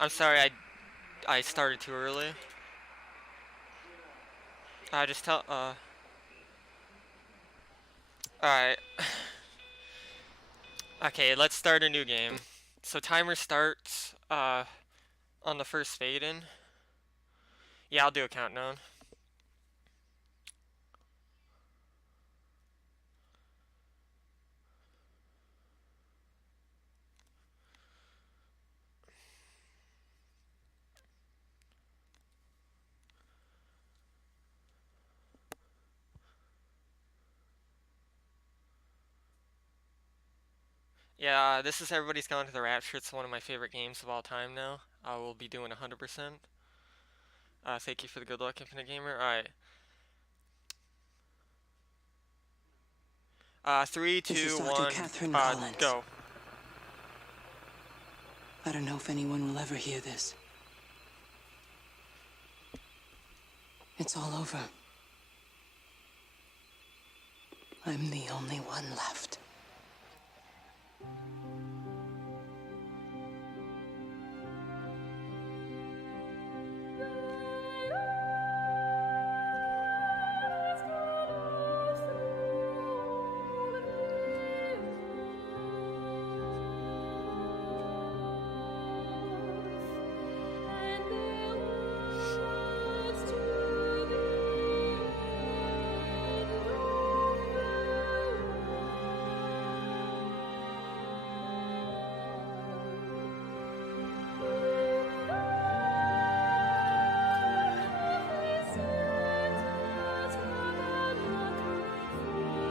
I'm sorry, I started too early. Just tell, alright. Okay, let's start a new game. So timer starts, on the first fade in. Yeah, I'll do a countdown. Yeah, this is Everybody's Gone to the Rapture. It's one of my favorite games of all time now. I will be doing 100%. Thank you for the good luck, Infinite Gamer. Alright. 3, This is 2, Dr. 1, Catherine Collins. go. I don't know if anyone will ever hear this. It's all over. I'm the only one left.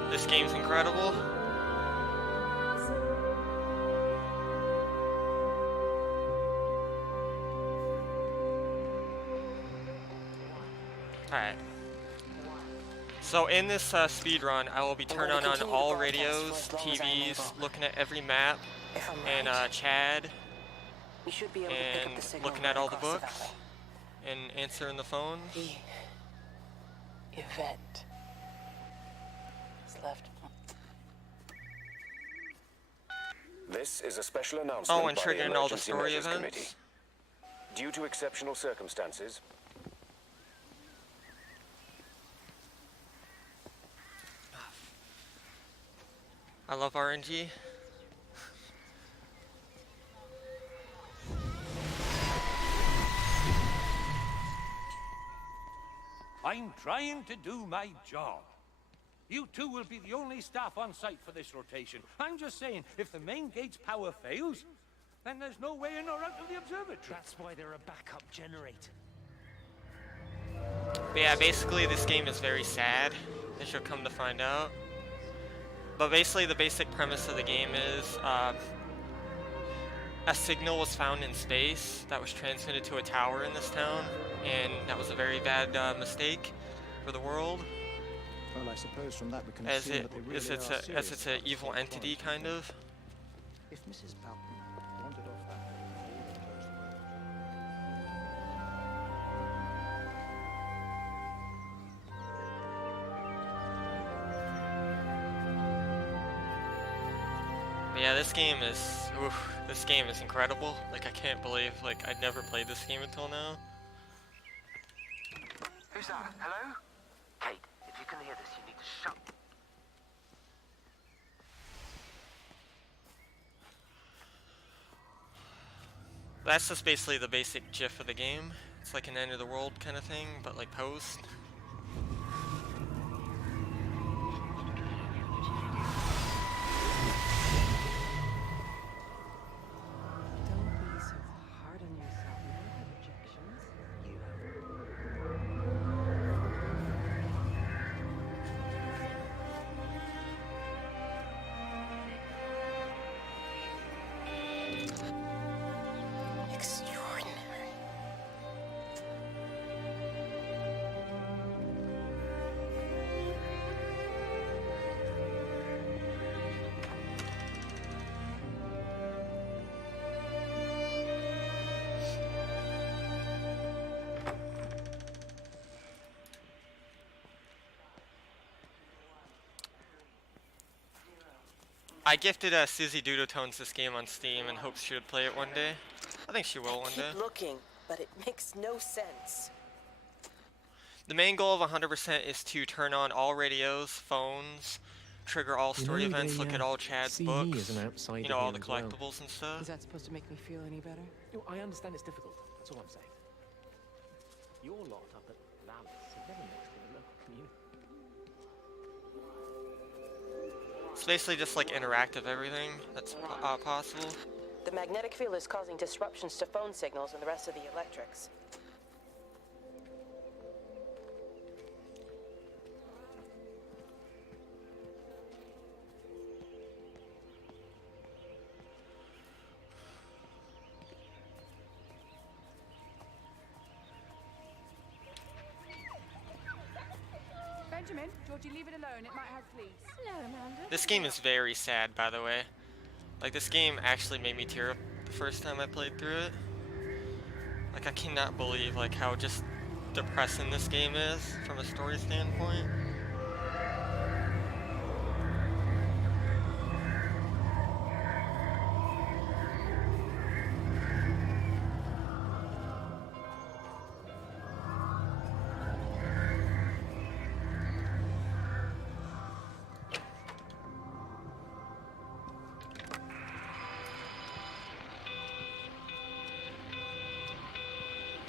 This game's incredible. Alright. So in this speed run, I will be turning on all radios, TVs, looking at every map, and Chad, and looking at all the books, and answering the phone. The event is left. This is a special announcement Oh, and by the triggering all the Emergency story Measures events. Committee. Due to exceptional circumstances, I love RNG. I'm trying to do my job. You two will be the only staff on site for this rotation. I'm just saying, if the main gate's power fails, then there's no way in or out of the observatory. That's why they're a backup generator. But yeah, basically this game is very sad, as you'll come to find out. But basically the basic premise of the game is a signal was found in space that was transmitted to a tower in this town, and that was a very bad mistake for the world. Well, I suppose from that we can As assume it that they really as it's are a as serious it's an about evil this entity project. kind of. If Mrs. Boughton wanted off that But yeah, this game is incredible. Like I can't believe I'd never played this game until now. Who's that? Hello? Kate, if you can hear this, you need to shut... That's just basically the basic gif of the game. It's like an end of the world kind of thing, but like post. Don't be so hard on yourself. You don't have objections. Extraordinary. I gifted Susie Dudotones this game on Steam in hopes she would play it one day. I think she will one day. Keep looking, but it makes no sense. The main goal of 100% is to turn on all radios, phones, trigger all story events, look at all Chad's books, you know, all the collectibles and stuff. Is that supposed to make me feel any better? No, I understand it's difficult. That's all I'm saying. You're locked up at Lallis, so never next to the local community. It's basically just like interactive everything that's possible. The magnetic field is causing disruptions to phone signals and the rest of the electrics. Benjamin, Georgie, leave it alone. It might have fleas. Hello, Amanda. This game is very sad, by the way. Like, this game actually made me tear up the first time I played through it. Like, I cannot believe, like, how just depressing this game is from a story standpoint.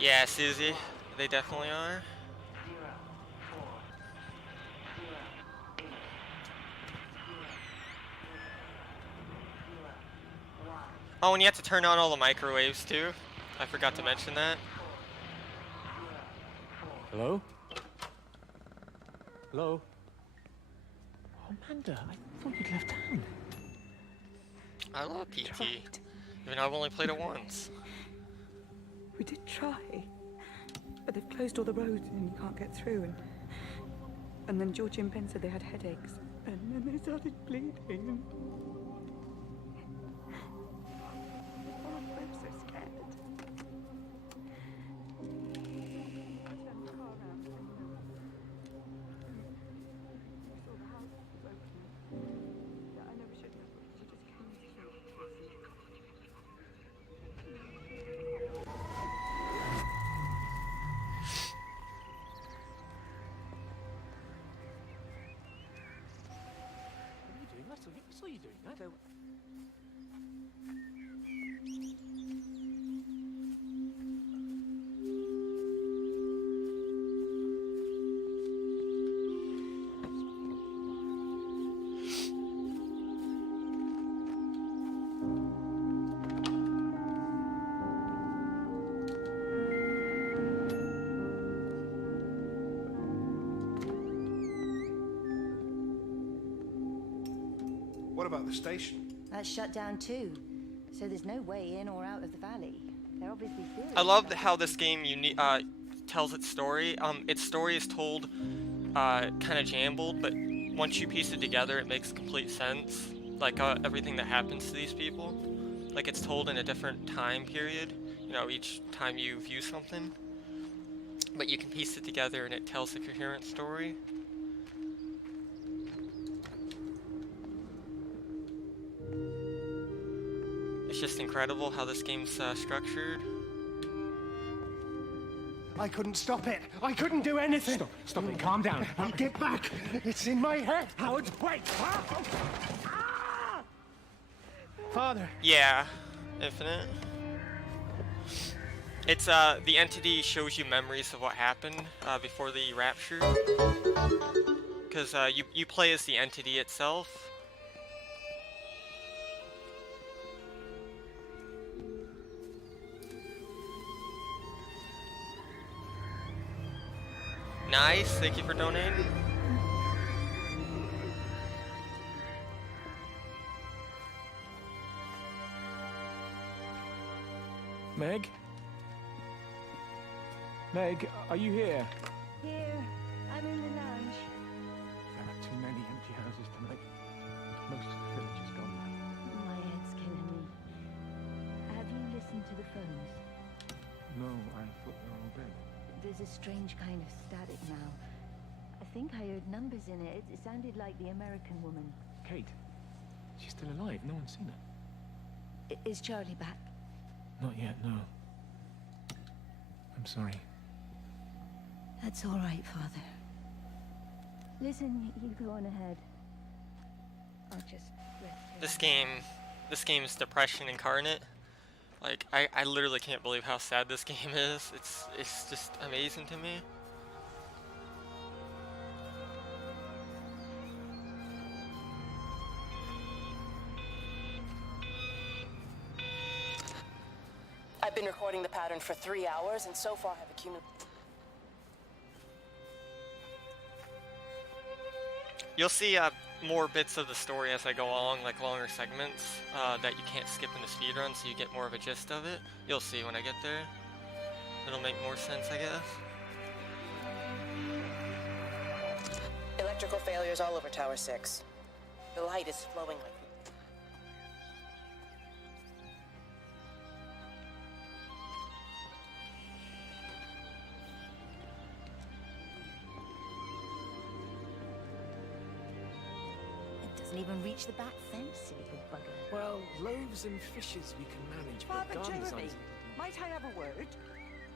Yeah, Susie, they definitely are. Oh, and you have to turn on all the microwaves too. I forgot to mention that. Hello? Hello? Oh, Amanda, I thought you'd left town. I love PT, even though I've only played it once. We did try, but they've closed all the roads and you can't get through. And then Georgie and Ben said they had headaches, and then they started bleeding. Oh, I'm so scared. I turned the car around and we saw the house was open. Yeah, I know we shouldn't have, because you just came through. I saw you doing that. What about the station? That's shut down too, so there's no way in or out of the valley. They're obviously serious. I love how this game tells its story. Its story is told kind of jumbled, but once you piece it together, it makes complete sense. Like everything that happens to these people, like it's told in a different time period. You know, each time you view something, but you can piece it together and it tells a coherent story. It's just incredible how this game's structured. I couldn't stop it. I couldn't do anything. Stop it. Calm down. I'll get back. It's in my head. Howard, wait. Father. Yeah, Infinite. It's the entity shows you memories of what happened before the Rapture, because you play as the entity itself. Nice, thank you for donating. Meg? Meg, are you here? Here, I'm in the lounge. There are too many empty houses tonight. Most of the village is gone now. My head's killing me. Have you listened to the phones? No, I thought they were all dead. There's a strange kind of static now. I think I heard numbers in it. It sounded like the American woman. Kate, she's still alive. No one's seen her. Is Charlie back? Not yet, no. I'm sorry. That's all right, Father. Listen, you go on ahead. I'll just rest here. This game is depression incarnate. Like, I literally can't believe how sad this game is. It's just amazing to me. I've been recording the pattern for 3 hours, and so far have accumulated... You'll see more bits of the story as I go along, like longer segments that you can't skip in the speedrun, so you get more of a gist of it. You'll see when I get there. It'll make more sense, I guess. Electrical failures all over Tower 6. The light is flowing like... Doesn't even reach the back fence, silly good bugger. Well, loaves and fishes we can manage, but Father garden Jeremy, signs... might I have a word?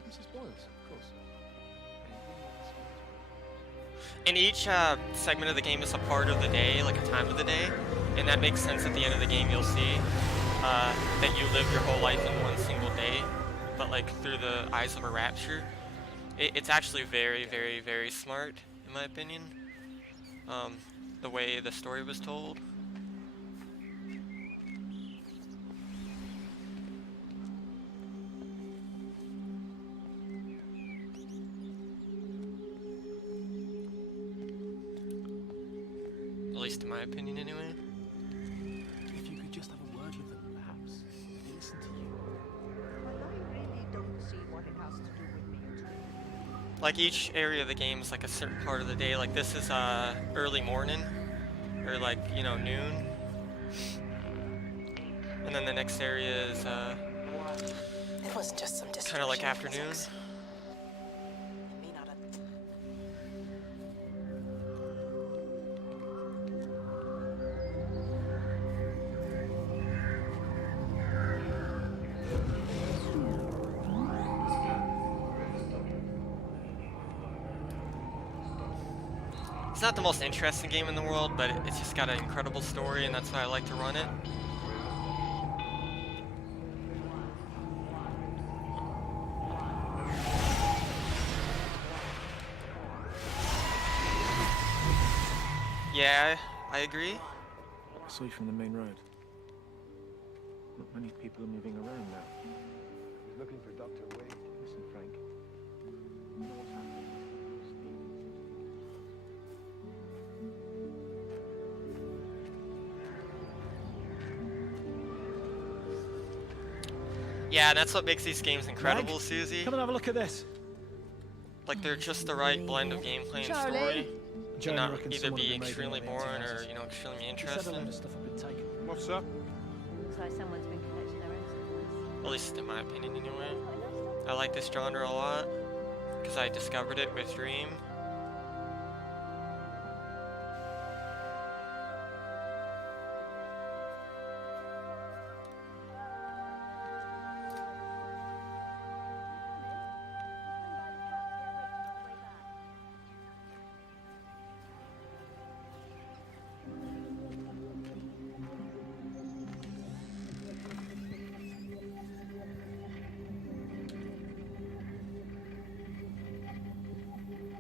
Mrs. Boyles, of course. And each segment of the game is a part of the day, like a time of the day, and that makes sense at the end of the game. You'll see that you live your whole life in one single day, but like through the eyes of a Rapture. It's actually very, very, very smart, in my opinion. The way the story was told. At least in my opinion, anyway. If you could just have a word with them, perhaps. They listen to you. Well, I really don't see what it has to do with me at all. Like each area of the game is like a certain part of the day. Like this is early morning, or like, you know, noon. And then the next area is It wasn't just some kind of like afternoon. It's not the most interesting game in the world, but it's just got an incredible story, and that's why I like to run it. Yeah, I agree. I saw you from the main road. Not many people are moving around now. He's looking for Dr. Wade. Listen, Frank. You know what's happening? Yeah, and that's what makes these games incredible, Susie. Come and have a look at this. Like, they're just the right blend of gameplay and story. To not either be extremely boring or, you know, extremely interesting. What's up? Looks like someone's been collecting their own supplies. At least in my opinion, anyway. I like this genre a lot because I discovered it with Dream.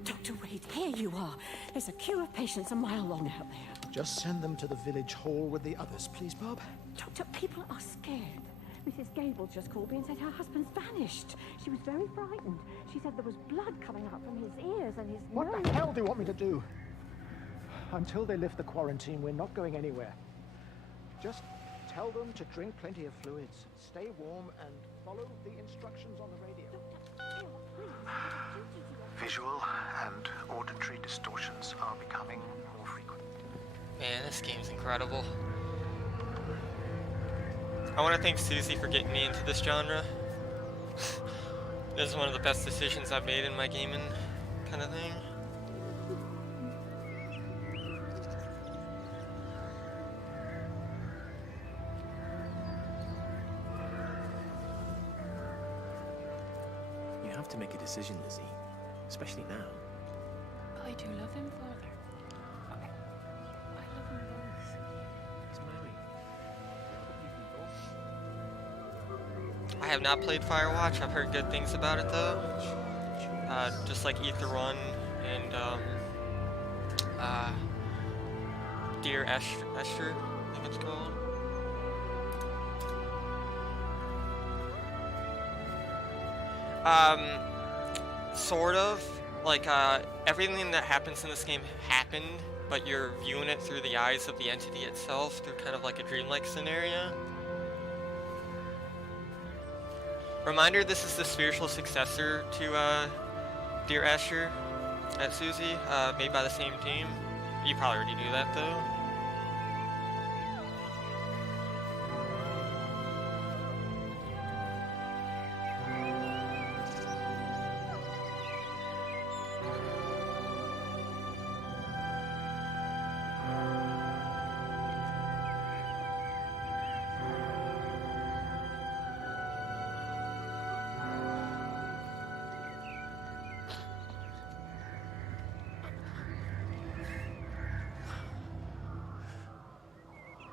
Dr. Wade, here you are. There's a queue of patients a mile long out there. Just send them to the village hall with the others, please, Bob. Doctor, people are scared. Mrs. Gable just called me and said her husband's vanished. She was very frightened. She said there was blood coming out from his ears and his nose. What the hell do you want me to do? Until they lift the quarantine, we're not going anywhere. Just tell them to drink plenty of fluids, stay warm, and follow the instructions on the radio. Visual and auditory distortions are becoming more frequent. Man, this game's incredible. I want to thank Susie for getting me into this genre. This is one of the best decisions I've made in my gaming kind of thing. have to make a decision, Lizzie. Especially now. But I do love him, Father. I love them both. He's married. I have not played Firewatch. I've heard good things about it though. Just like Ether One and Dear Esther, I think it's called. Sort of. Like, everything that happens in this game happened, but you're viewing it through the eyes of the entity itself, through kind of like a dreamlike scenario. Reminder, this is the spiritual successor to, Dear Esther at Susie, made by the same team. You probably already knew that, though.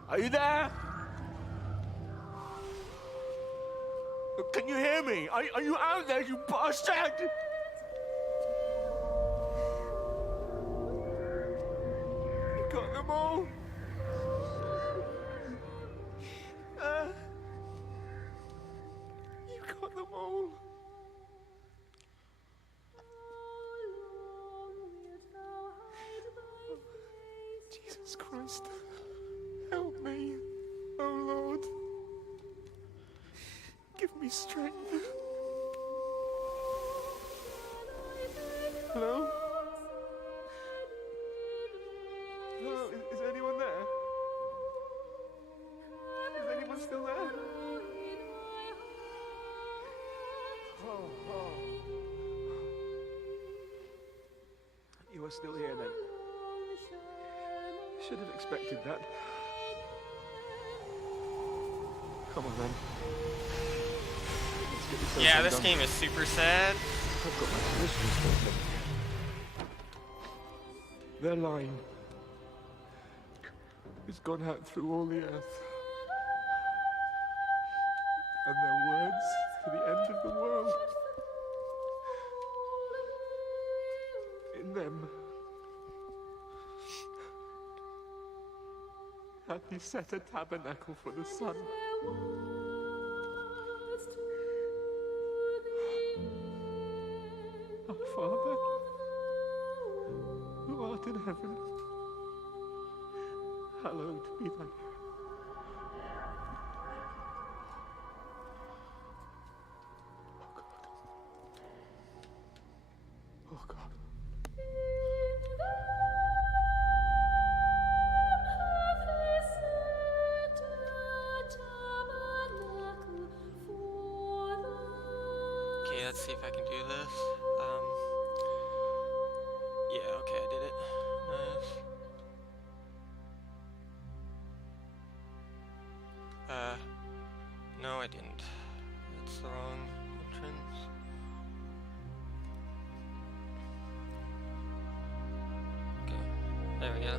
Are you there? Can you hear me? Are you out there, you bastard? You got them all? You got them all? Jesus Christ. Help me, oh Lord. Give me strength. Hello? Hello, is anyone there? Is anyone still there? Oh. You are still here then? Should have expected that. Come on, then. Yeah, this game is super sad. I've got my solicitors for them. Their line has gone out through all the earth. And their words to the end of the world. In them hath he set a tabernacle for the sun. Our Father, who art in heaven, hallowed be thy name. Oh God. Okay, let's see if I can do this. Yeah, okay, I did it. Nice. No, I didn't. That's the wrong entrance. Okay, there we go.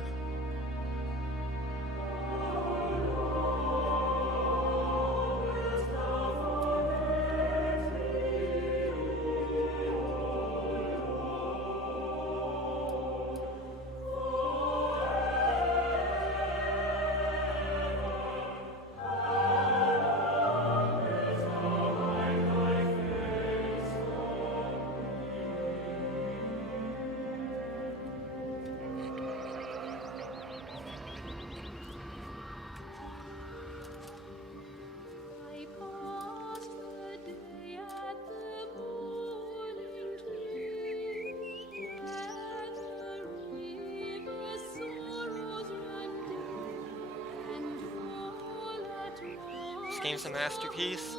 This game's a masterpiece.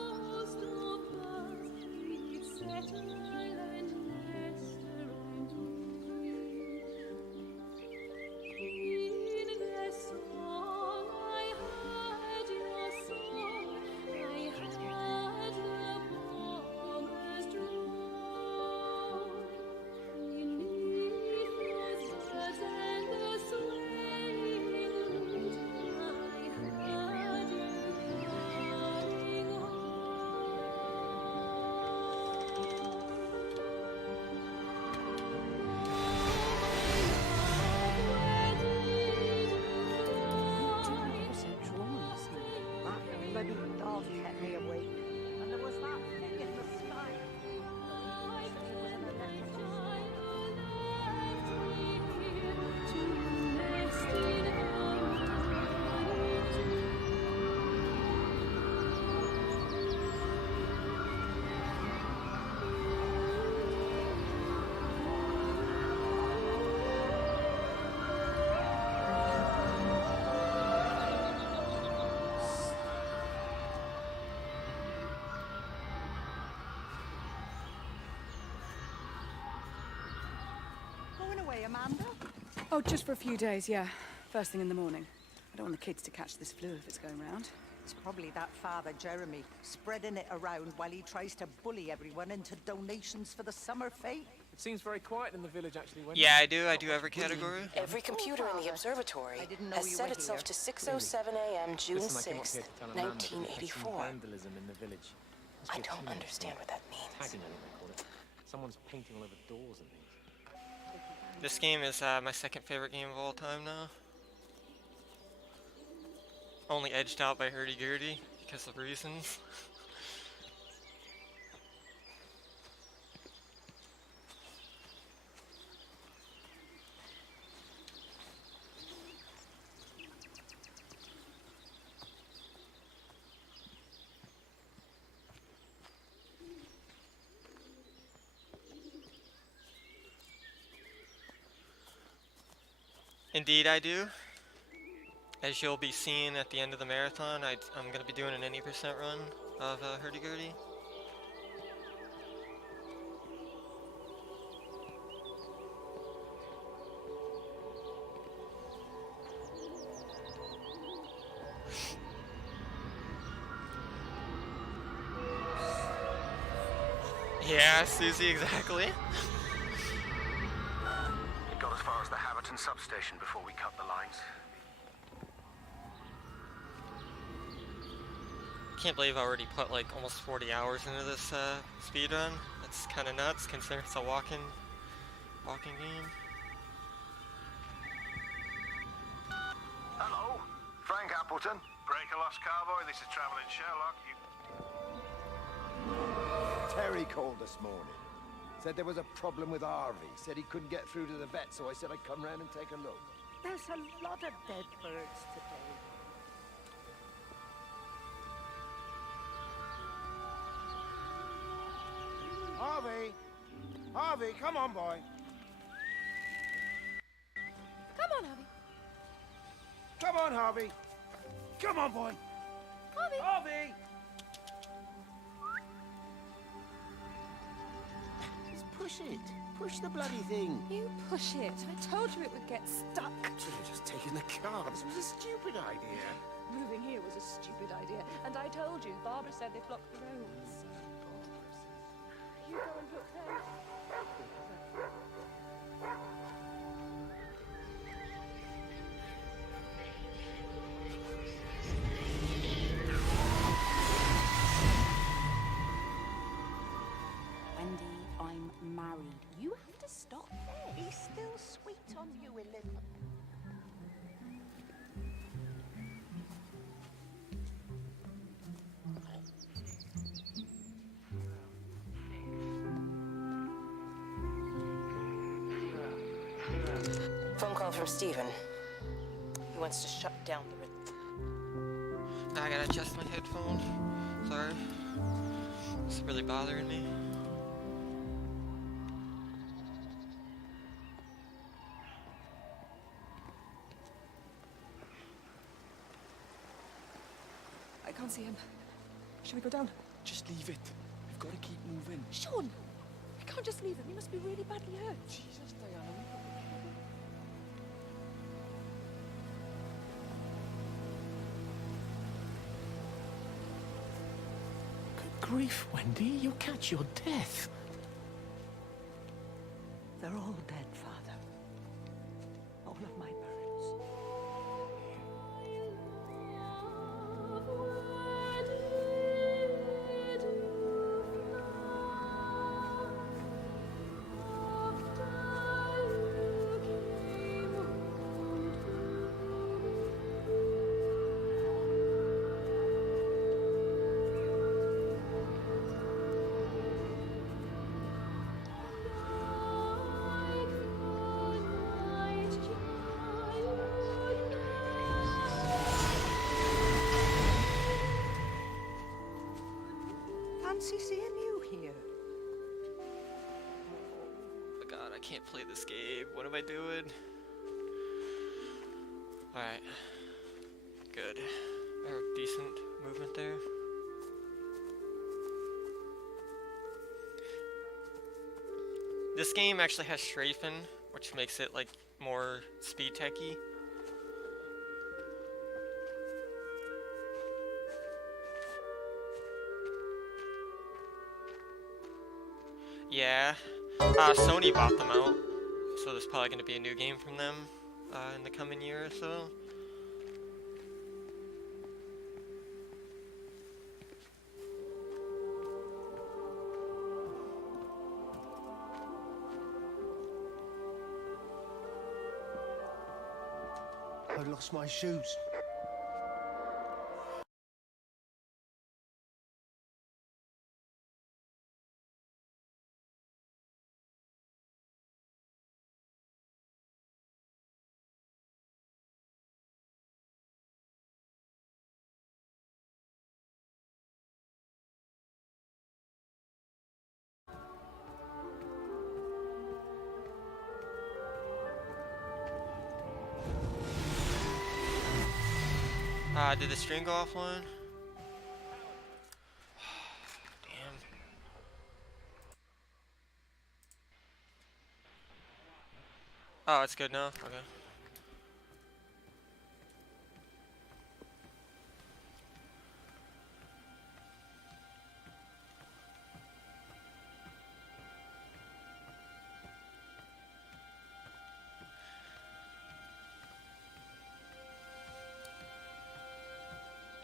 bloody dog kept me awake. And there was that thing in the sky. It was an electricity. Going away, Amanda? Oh, just for a few days, yeah. First thing in the morning. I don't want the kids to catch this flu if it's going round. It's probably that father, Jeremy, spreading it around while he tries to bully everyone into donations for the summer fete. It seems very quiet in the village, actually. When Yeah, I do every category. Every computer in the observatory has set itself to 6:07 a.m. June Listen, I came up 6th, here to tell Amanda that there's some 1984. vandalism in the village. Must I be a don't few minutes understand now. what that means. Tagging, I think they call it. Someone's painting all over doors and things. This game is my second favorite game of all time now. Only edged out by Hurdy-Gurdy because of reasons. Indeed I do. As you'll be seeing at the end of the marathon, I'm going to be doing an 80% run of Hurdy-Gurdy. Yeah, Susie, exactly. It got as far as the Haverton substation before we cut the lines. Can't believe I already put like almost 40 hours into this speed run. That's kind of nuts considering it's a walking game. Hello, Frank Appleton. Breaker Lost Cowboy, this is Traveling Sherlock. Terry called this morning. Said there was a problem with Harvey. Said he couldn't get through to the vet, so I said I'd come round and take a look. There's a lot of dead birds today. Harvey! Harvey, come on, boy. Come on, Harvey. Come on, Harvey. Come on, boy. Harvey. Harvey! Just push it. Push the bloody thing. You push it. I told you it would get stuck. Should have just taken the car. This was a stupid idea. Moving here was a stupid idea. And I told you, Barbara said they blocked the roads. You go and look there. Wendy, I'm married. You have to stop. He's still sweet on you, Elizabeth. Phone call from Stephen. He wants to shut down the rhythm. I gotta adjust my headphones. Sorry. It's really bothering me. I can't see him. Should we go down? Just leave it. We've got to keep moving. Sean! We can't just leave him. He must be really badly hurt. Jesus, Diana. Good grief, Wendy. You'll catch your death. They're all dead, Father. All of my birds. fancy seeing you here? Oh god, I can't play this game. What am I doing? Alright. Good. Decent movement there. This game actually has strafing, which makes it like more speed techy. Yeah, Sony bought them out, so there's probably going to be a new game from them in the coming year or so. I lost my shoes. Did the string go offline? Damn. Oh, it's good now? Okay.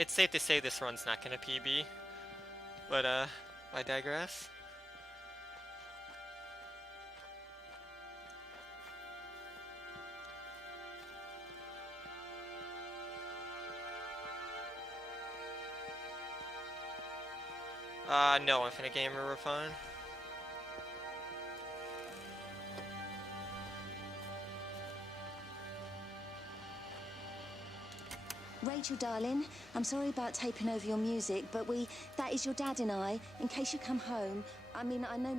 It's safe to say this run's not gonna PB, but I digress. No, Infinite Gamer, we're fine. Rachel, darling, I'm sorry about taping over your music, but that is your dad and I, in case you come home. I mean, I know...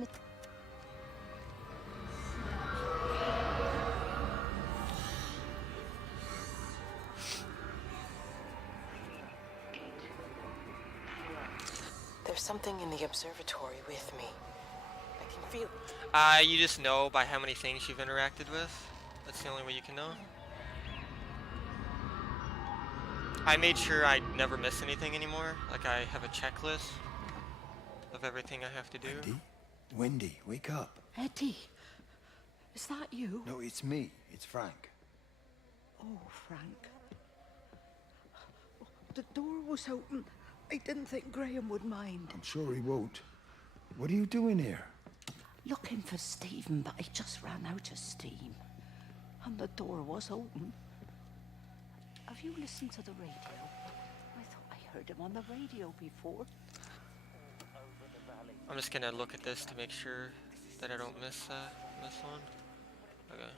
There's something in the observatory with me. I can feel it. You just know by how many things you've interacted with. That's the only way you can know. I made sure I never miss anything anymore. Like, I have a checklist of everything I have to do. Wendy, wake up. Eddie, is that you? No, it's me. It's Frank. Oh, Frank. The door was open. I didn't think Graham would mind. I'm sure he won't. What are you doing here? Looking for Stephen, but I just ran out of steam. And the door was open. Have you listened to the radio? I thought I heard him on the radio before. I'm just gonna look at this to make sure that I don't miss one. Okay.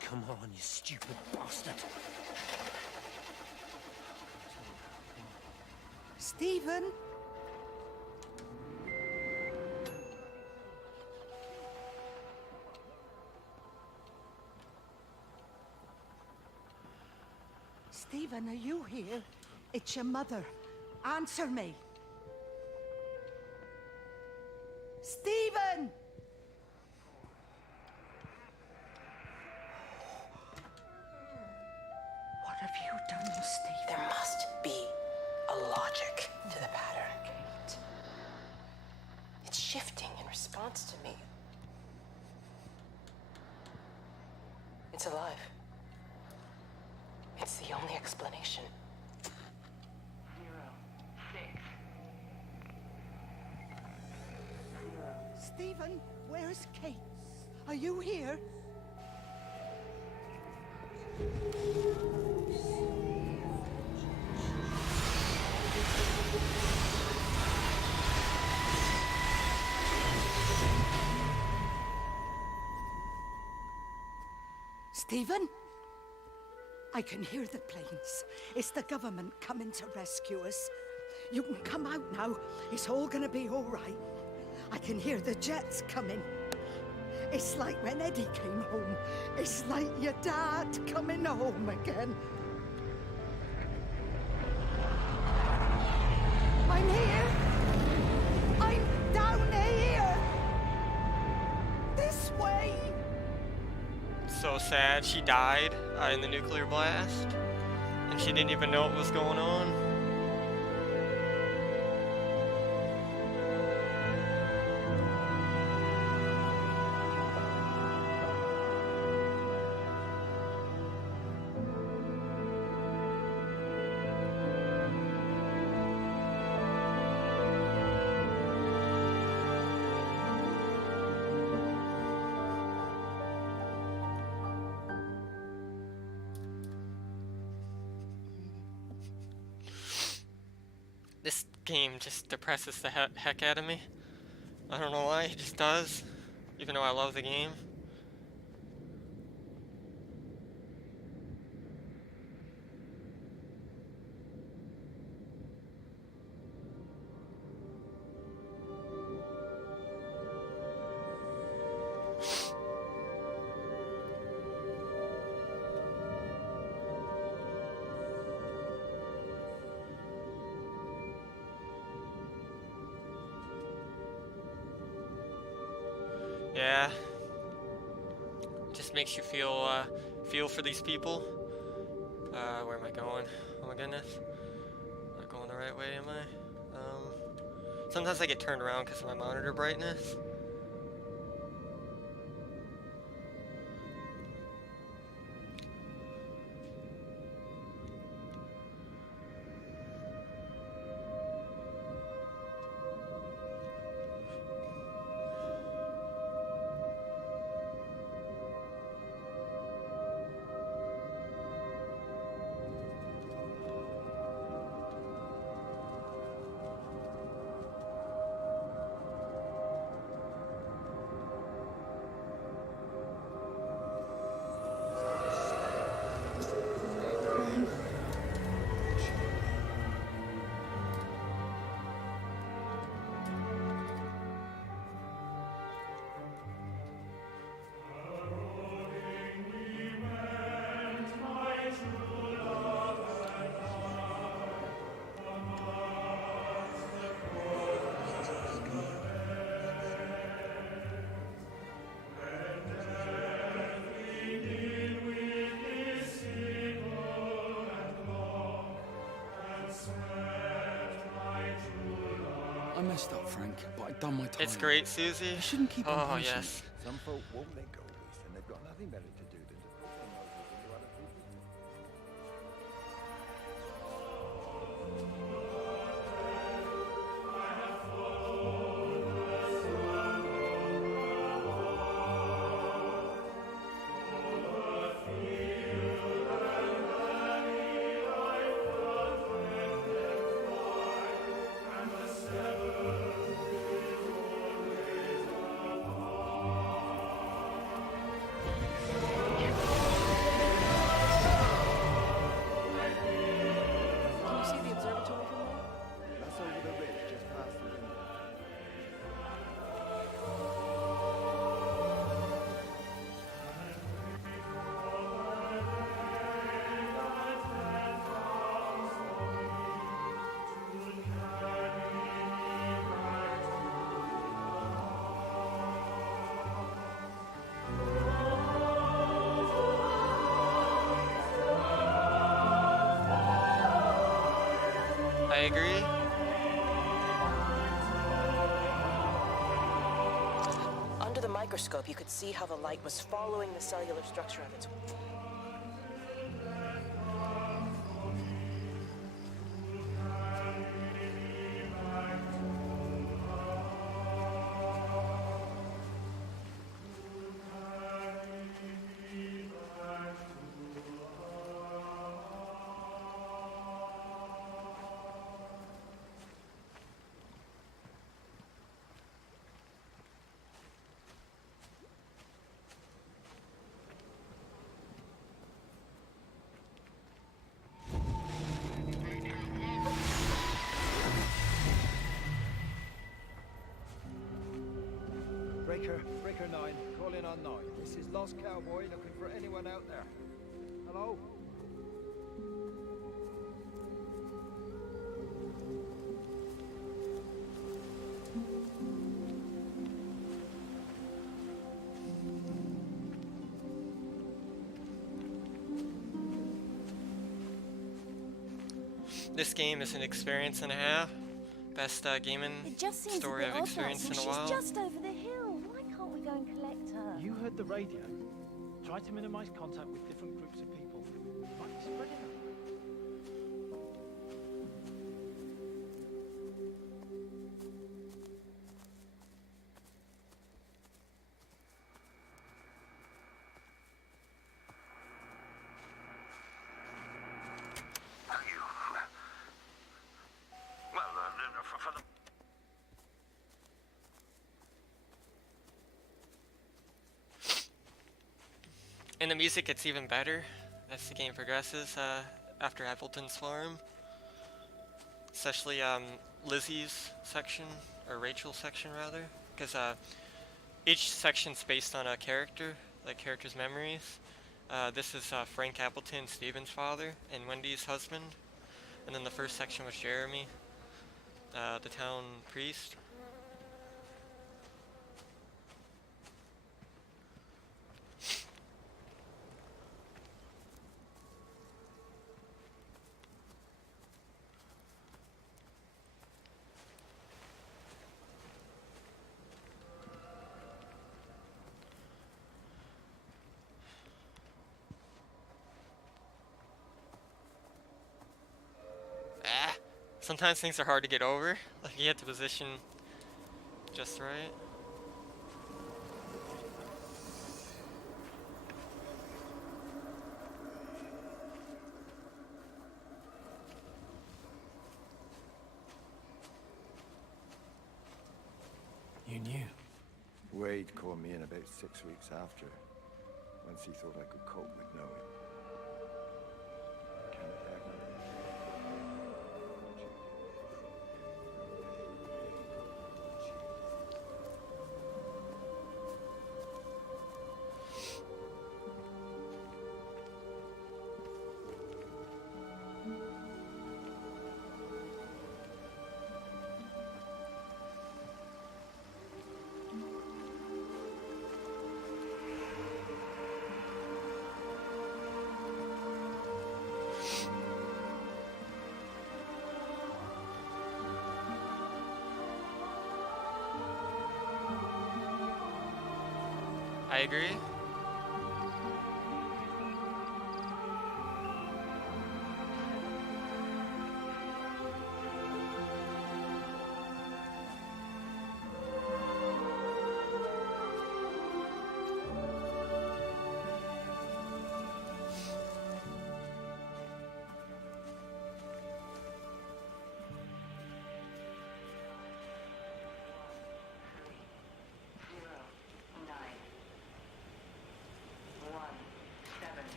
Come on, you stupid bastard. Stephen? Stephen, are you here? It's your mother. Answer me. Stephen! What have you done, Stephen? There must be a logic to the pattern, Kate. It's shifting in response to me. It's alive. It's the only explanation. 06. Stephen, where's Kate? Are you here? Stephen? I can hear the planes. It's the government coming to rescue us. You can come out now. It's all gonna be all right. I can hear the jets coming. It's like when Eddie came home. It's like your dad coming home again. I'm here. I'm down here. This way. So sad. She died in the nuclear blast, and she didn't even know what was going on. This game just depresses the heck out of me. I don't know why, it just does. Even though I love the game. Yeah, just makes you feel for these people. Where am I going? Oh my goodness, am I going the right way? Am I? Sometimes I get turned around because of my monitor brightness. I messed up, Frank, but I'd done my time. It's great, Susie. I shouldn't keep on pushing. Yes. Some folk won't let go, Reese, and they've got nothing better to do than to put their noses into other people's business. I agree. Under the microscope, you could see how the light was following the cellular structure of its... on night? This is Lost Cowboy looking for anyone out there. Hello? This game is an experience and a half. Best gaming story I've experienced in a while. She's just over the hill. Why can't we go and collect her? You heard the radio. Try to minimize contact with different groups of people. Might be spreading them. And the music gets even better as the game progresses after Appleton's farm. Especially Lizzie's section, or Rachel's section rather. Because each section's based on a character, like character's memories. This is Frank Appleton, Stephen's father, and Wendy's husband. And then the first section was Jeremy, the town priest. Sometimes things are hard to get over, like you have to position just right. You knew? Wade called me in about 6 weeks after, once he thought I could cope with knowing. I can't ever. I agree.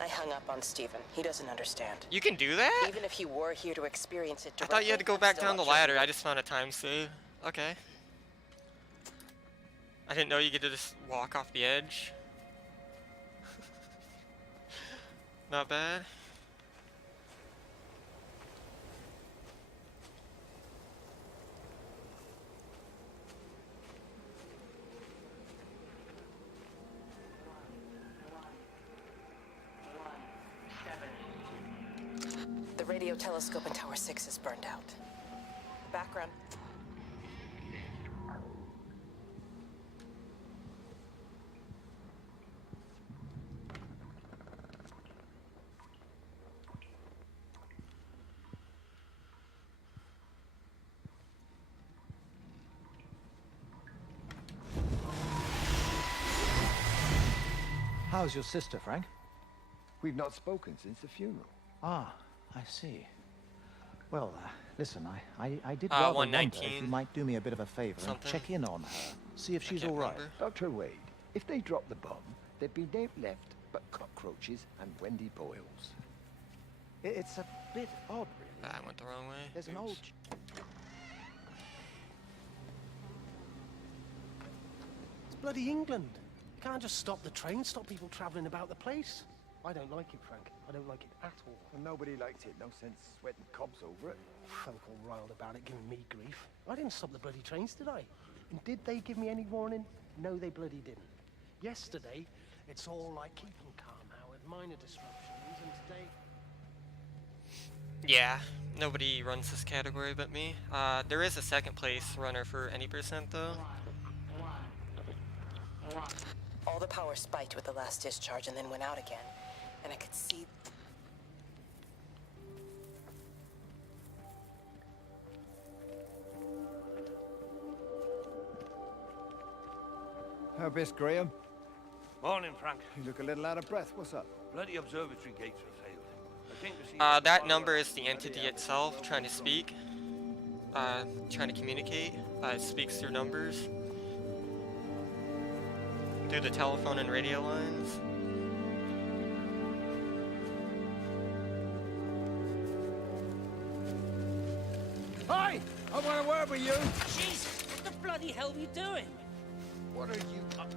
I hung up on Stephen. He doesn't understand. You can do that? Even if he were here to experience it I directly, thought you had to go I'm back still down the not sure. ladder. I just found a time save. Okay. I didn't know you could just walk off the edge. Not bad. The radio telescope in Tower 6 is burned out. Background. How's your sister, Frank? We've not spoken since the funeral. Ah, I see. Well, listen, I did rather wonder if you might do me a bit of a favor and check in on her, see if she's all right. Dr. Wade, if they dropped the bomb, there'd be no left but cockroaches and Wendy Boyles. It's a bit odd, really. I went the wrong way. There's an old... bloody England. You can't just stop the train, stop people travelling about the place. I don't like it, Frank. I don't like it at all. Well, nobody liked it. No sense sweating cobs over it. Folk all riled about it, giving me grief. I didn't stop the bloody trains, did I? And did they give me any warning? No, they bloody didn't. Yesterday, it's all like keep them calm, Howard, minor disruptions, and today... Yeah, nobody runs this category but me. There is a second place runner for any percent though. All the power spiked with the last discharge and then went out again. And I could see... How best, Graham? Morning, Frank. You look a little out of breath. What's up? Bloody observatory gates have failed. I came to see... That number is the entity itself trying to speak. Trying to communicate. It speaks through numbers. Through the telephone and radio lines. Hi! I want to word with you! Jesus, what the bloody hell are you doing? What are you up to?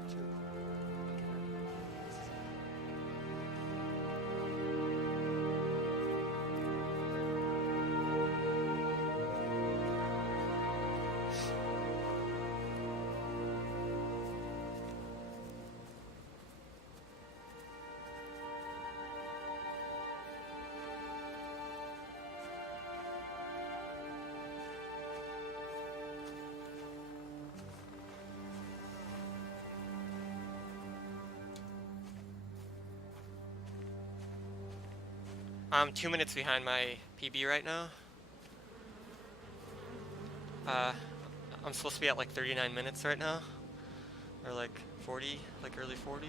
I'm 2 minutes behind my PB right now. I'm supposed to be at like 39 minutes right now. Or like 40, like early 40.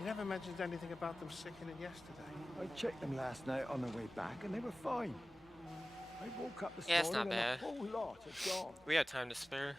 You never mentioned anything about them sickening yesterday. I checked them last night on the way back and they were fine. I woke up this Yeah, it's morning not bad. and a whole lot had gone. We had time to spare.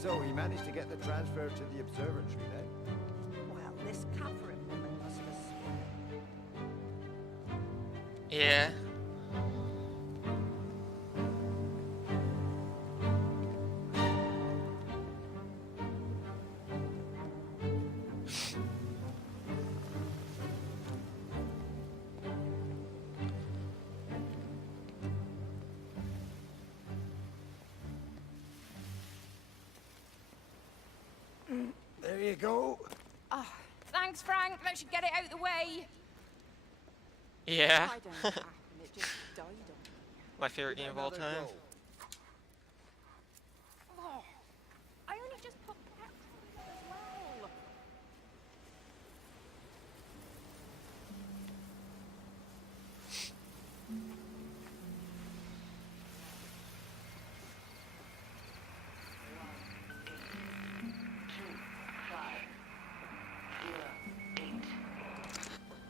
So he managed to get the transfer to the observatory then? Well, this Catherine woman must have Yeah. There you go. Oh, thanks, Frank. That should get it out of the way. Yeah. I don't know what happened. It just died on me. My favorite game of all time. Oh, I only just put petrol in it as well.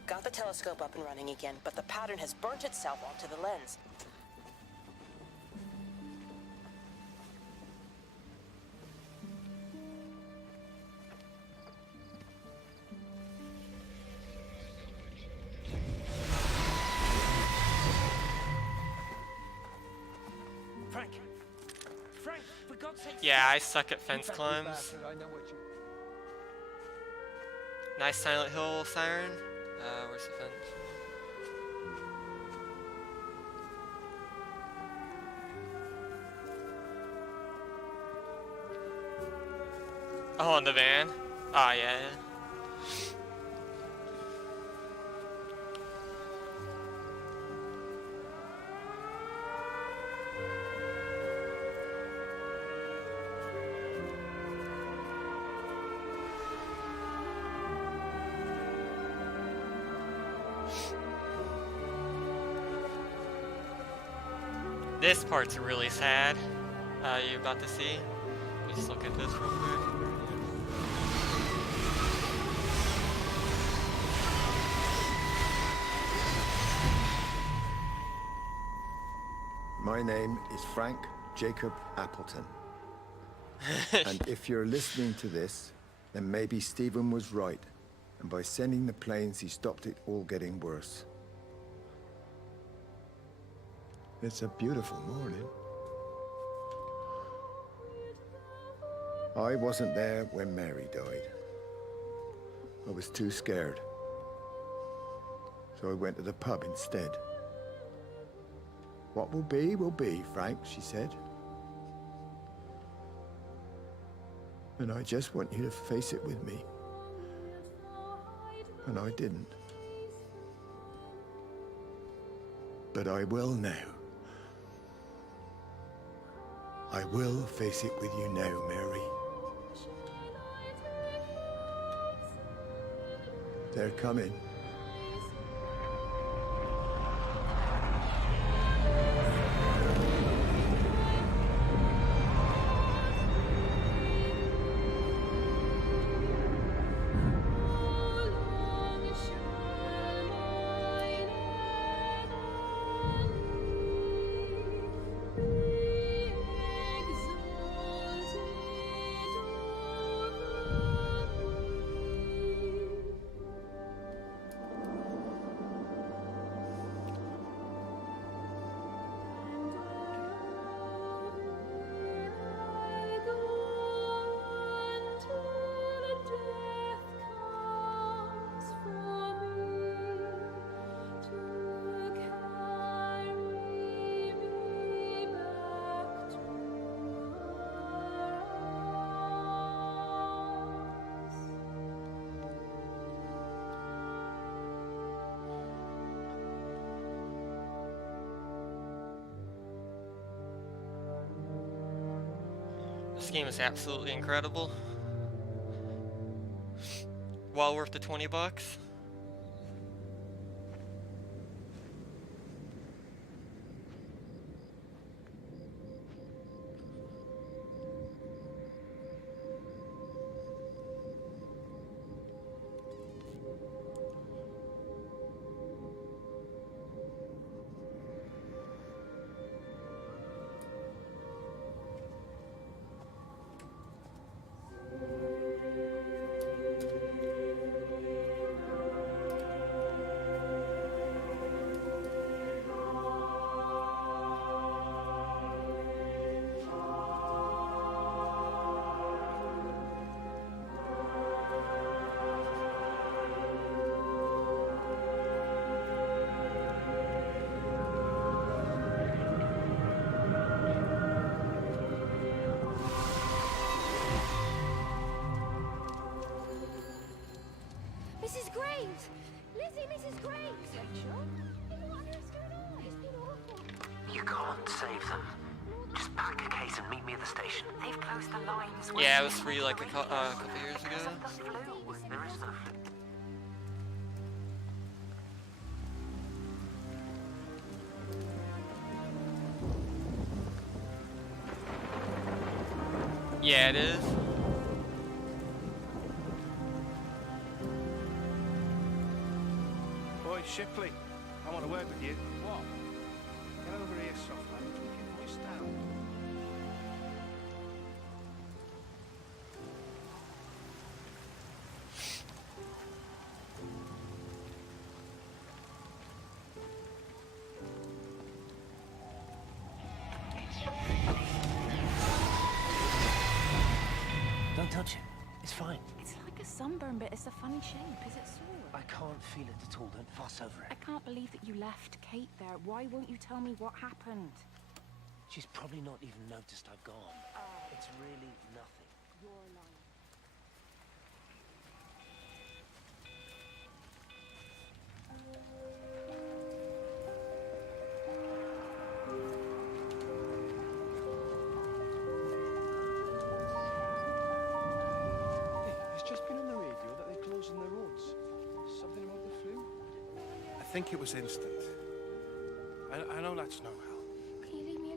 Got the telescope up and running again, but the pattern has burnt itself onto the lens. Frank! Frank, for God's sake! Yeah, I suck at fence climbs. I know what you... Nice Silent Hill siren. Where's the fence? Oh, in the van? Oh, yeah. This part's really sad. You're about to see. Let me just look at this real quick. My name is Frank Jacob Appleton. And if you're listening to this, then maybe Stephen was right. And by sending the planes, he stopped it all getting worse. It's a beautiful morning. I wasn't there when Mary died. I was too scared. So I went to the pub instead. What will be, Frank, she said. And I just want you to face it with me. And I didn't. But I will now. I will face it with you now, Mary. They're coming. This game is absolutely incredible. Well worth the $20. Mrs. Graves! Lizzie, Mrs. Graves! Rachel? What on earth's going on? It's been awful. You can't save them. Just pack a case and meet me at the station. They've closed the lines. Yeah, it was free like a couple years ago. There is no flu. Yeah, it is. Boy, Shipley, I want to work with you. What? Get over here, soft man. Keep your voice down. Don't touch it. It's fine. It's like a sunburn, but it's a funny shape. Is it sore? I can't feel it at all. Don't fuss over it. I can't believe that you left Kate there. Why won't you tell me what happened? She's probably not even noticed I've gone. It's really nothing. You're lying. It's just been on the radio that they're closing the roads. Something about the flu? I think it was instant. I know that's no help. Can you leave me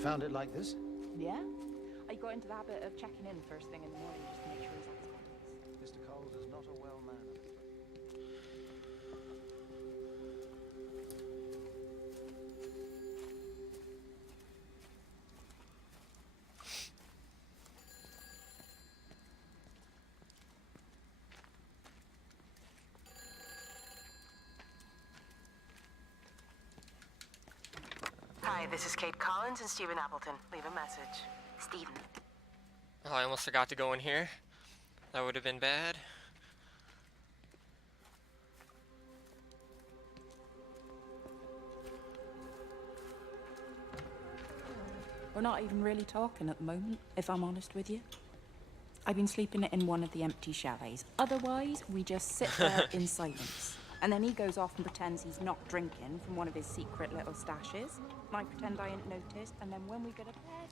found it like this? Yeah? I got into the habit of checking in first thing in the morning just to make sure he's at his place. Mr. Coles is not a well man. Hi, this is Kate Collins and Stephen Appleton. Leave a message. Stephen. Oh, I almost forgot to go in here. That would have been bad. We're not even really talking at the moment, if I'm honest with you. I've been sleeping in one of the empty chalets. Otherwise, we just sit there in silence. And then he goes off and pretends he's not drinking from one of his secret little stashes. And I pretend I ain't noticed, and then when we go to bed,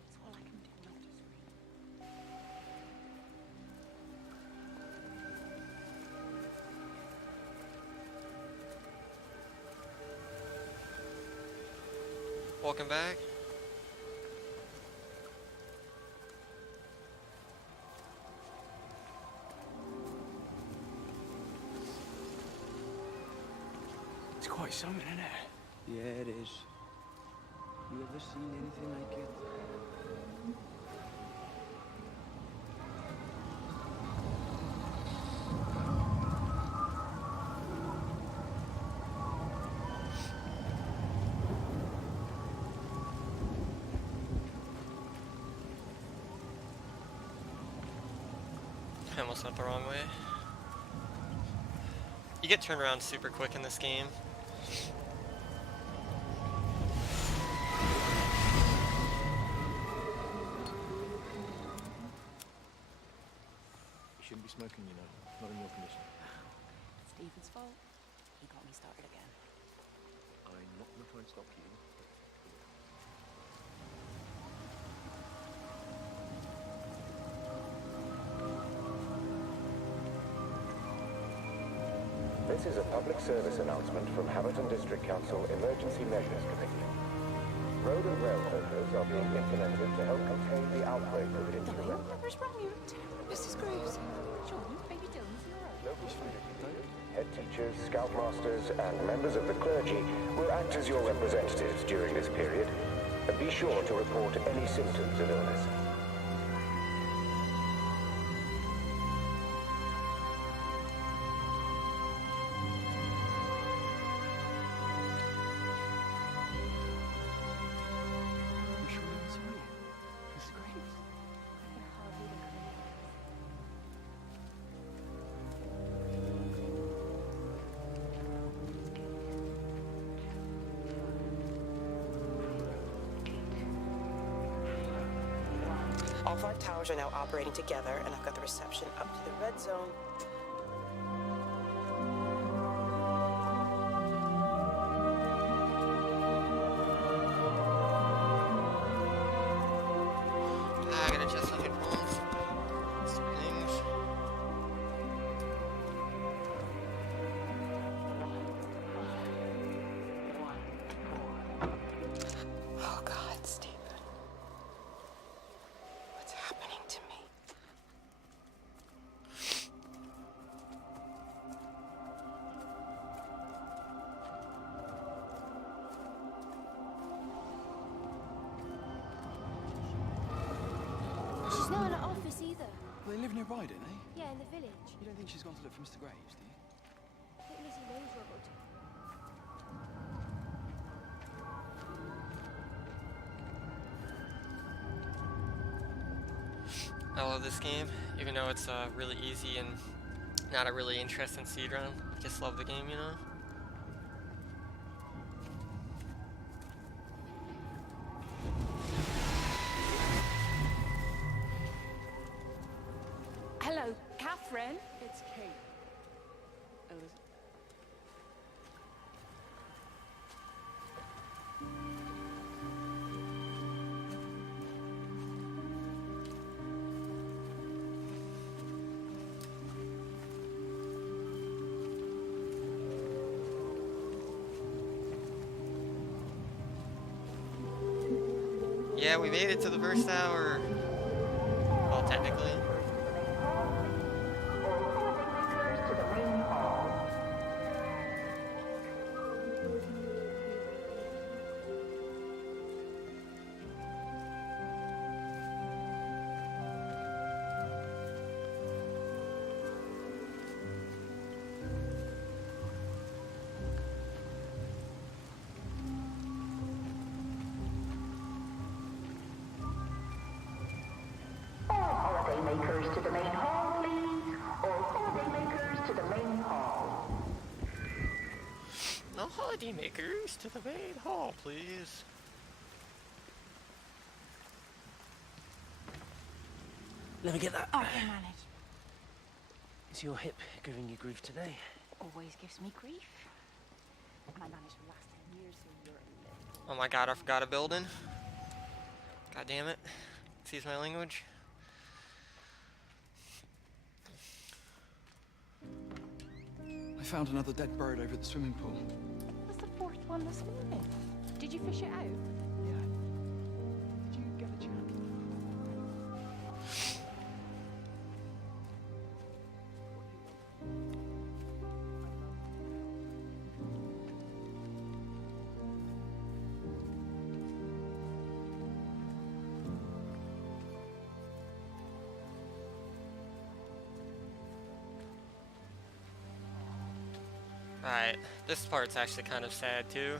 that's all I can do is just read. Welcome back. It's quite something, isn't it? Yeah, it is. You ever seen anything like it? I almost went the wrong way. You get turned around super quick in this game. You shouldn't be smoking, you know. Not in your condition. Stephen's fault. He got me started again. I'm not going to try and stop you. This is a public service announcement from Haverton District Council Emergency Measures Committee. Road and rail closures are being implemented to help contain the outbreak of influenza. What's wrong with you? Mrs. Graves. John, baby Dylan's all right. Local community leaders, head teachers, scoutmasters, and members of the clergy will act as your representatives during this period. And be sure to report any symptoms of illness. All 5 towers are now operating together, and I've got the reception up to the red zone. I gotta adjust my headphones. Things. Oh, God, Stephen. What's happening to me? She's not in her office either. Well, they live nearby, don't they? Yeah, in the village. You don't think she's gone to look for Mr. Graves, do you? I think Lizzie knows Robert. I love this game, even though it's really easy and not a really interesting speed run. Just love the game, you know? Hello, Catherine. It's Kate. Yeah, we made it to the first hour. Well, technically. Holidaymakers to the main hall, please. All holidaymakers to the main hall. No holidaymakers to the main hall, please. Let me get that. I can manage. Is your hip giving you grief today? Always gives me grief. And I managed for the last 10 years, so you're a little... Oh my god, I forgot a building. God damn it. Excuse my language. I found another dead bird over at the swimming pool. That was the fourth one this morning. Did you fish it out? Yeah. Did you get a chance? Alright, this part's actually kind of sad too.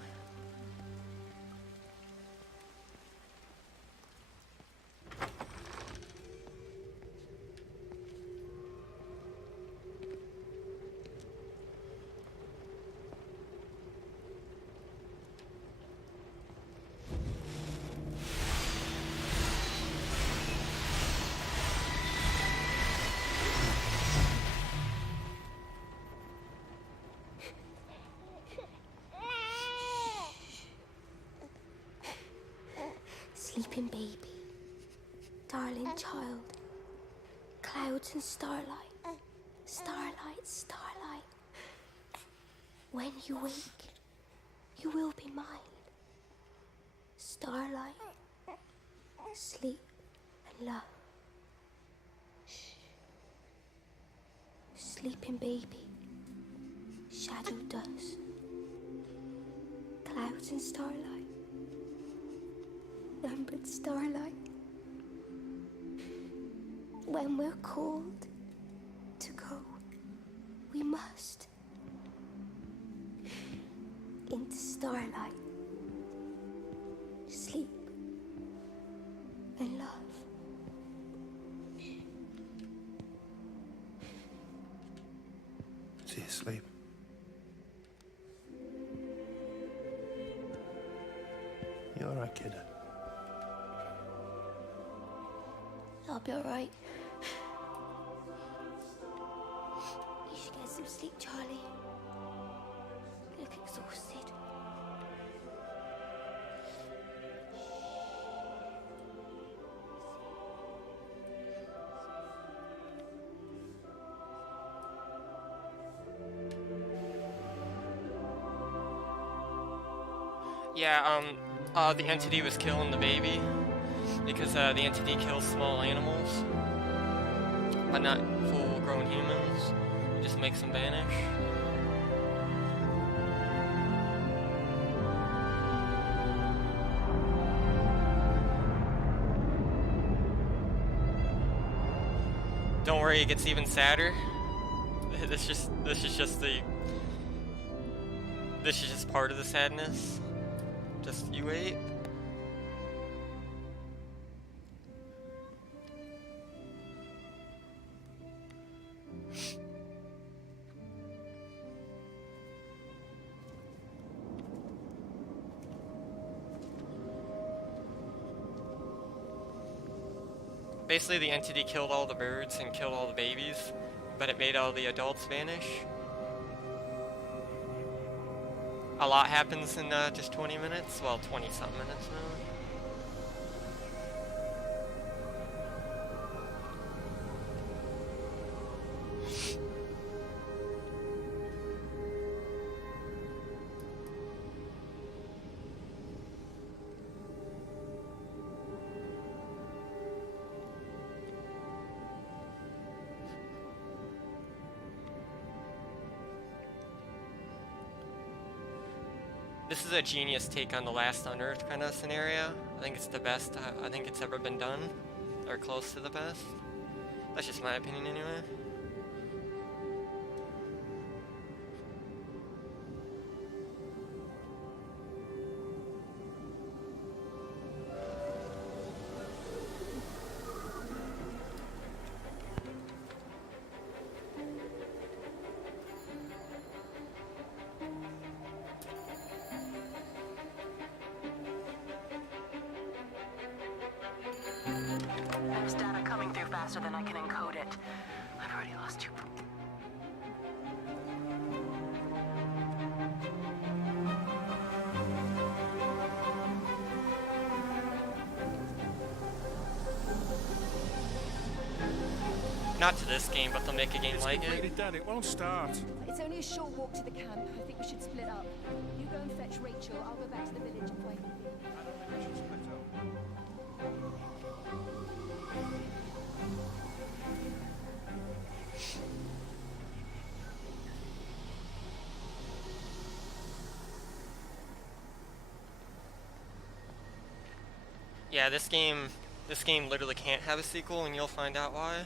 Sleeping baby, darling child, clouds and starlight, starlight, starlight. When you wake, you will be mine. Starlight, sleep and love. Sleeping baby, shadow dust, clouds and starlight. Numbered starlight. When we're called to go, we must into starlight, sleep and love. Is he asleep? You alright, kid? I'll be alright. You should get some sleep, Charlie. You look exhausted. Yeah, the entity was killing the baby because the entity kills small animals, but not full-grown humans. It just makes them vanish. Don't worry, it gets even sadder. This is just part of the sadness. Just you wait. Basically, the entity killed all the birds and killed all the babies, but it made all the adults vanish. A lot happens in just 20 minutes. Well, 20-something minutes now. This is a genius take on the Last on Earth kind of scenario. I think it's the best I think it's ever been done, or close to the best. That's just my opinion anyway. There's data coming through faster than I can encode it. I've already lost you. Not to this game, but they'll make a game like it. Done. It won't start. It's only a short walk to the camp. I think we should split up. You go and fetch Rachel. I'll go back to the village and find you. I don't think we should split up. Yeah, this game literally can't have a sequel, and you'll find out why.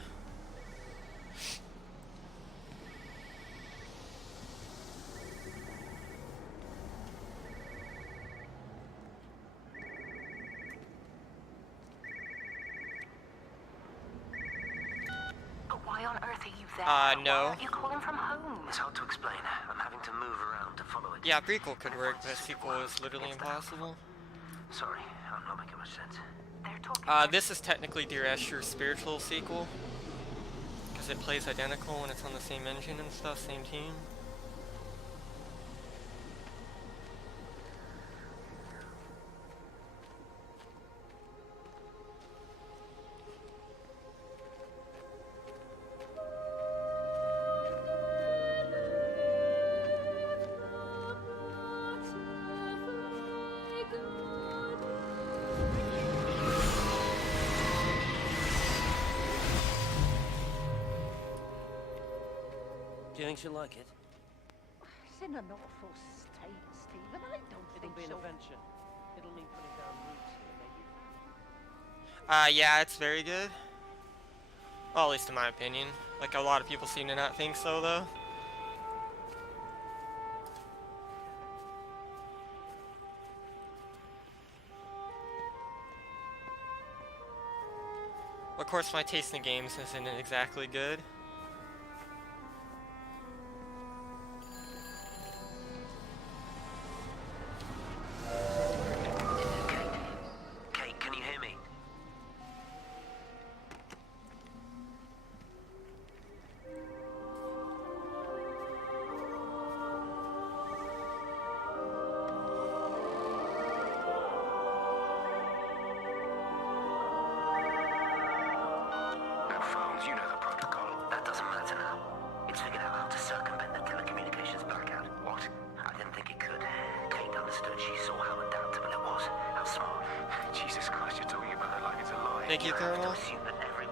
But why on earth are you there? No. Why aren't you calling from home? It's hard to explain. I'm having to move around to follow it. Yeah, prequel could work, but a sequel is literally impossible. Sorry, I'm not making much sense. They're talking. This is technically Dear Esther's spiritual sequel, because it plays identical and it's on the same engine and stuff, same team. Do you think she'll like it? It's in an awful state, Stephen. I don't It'll think be an so. adventure. It'll need putting down roots here, maybe. Yeah, it's very good. Well, at least in my opinion. Like, a lot of people seem to not think so, though. Of course, my taste in games isn't exactly good. Kate, can you hear me? No phones, you know the protocol. That doesn't matter now. It's figured out how to circumvent the telecommunications blackout. What? I didn't think it could. Kate understood. She saw how adaptable it was. How smart. Jesus Christ, you're talking about it like it's a lie. Thank you, have to Colonel. assume that every...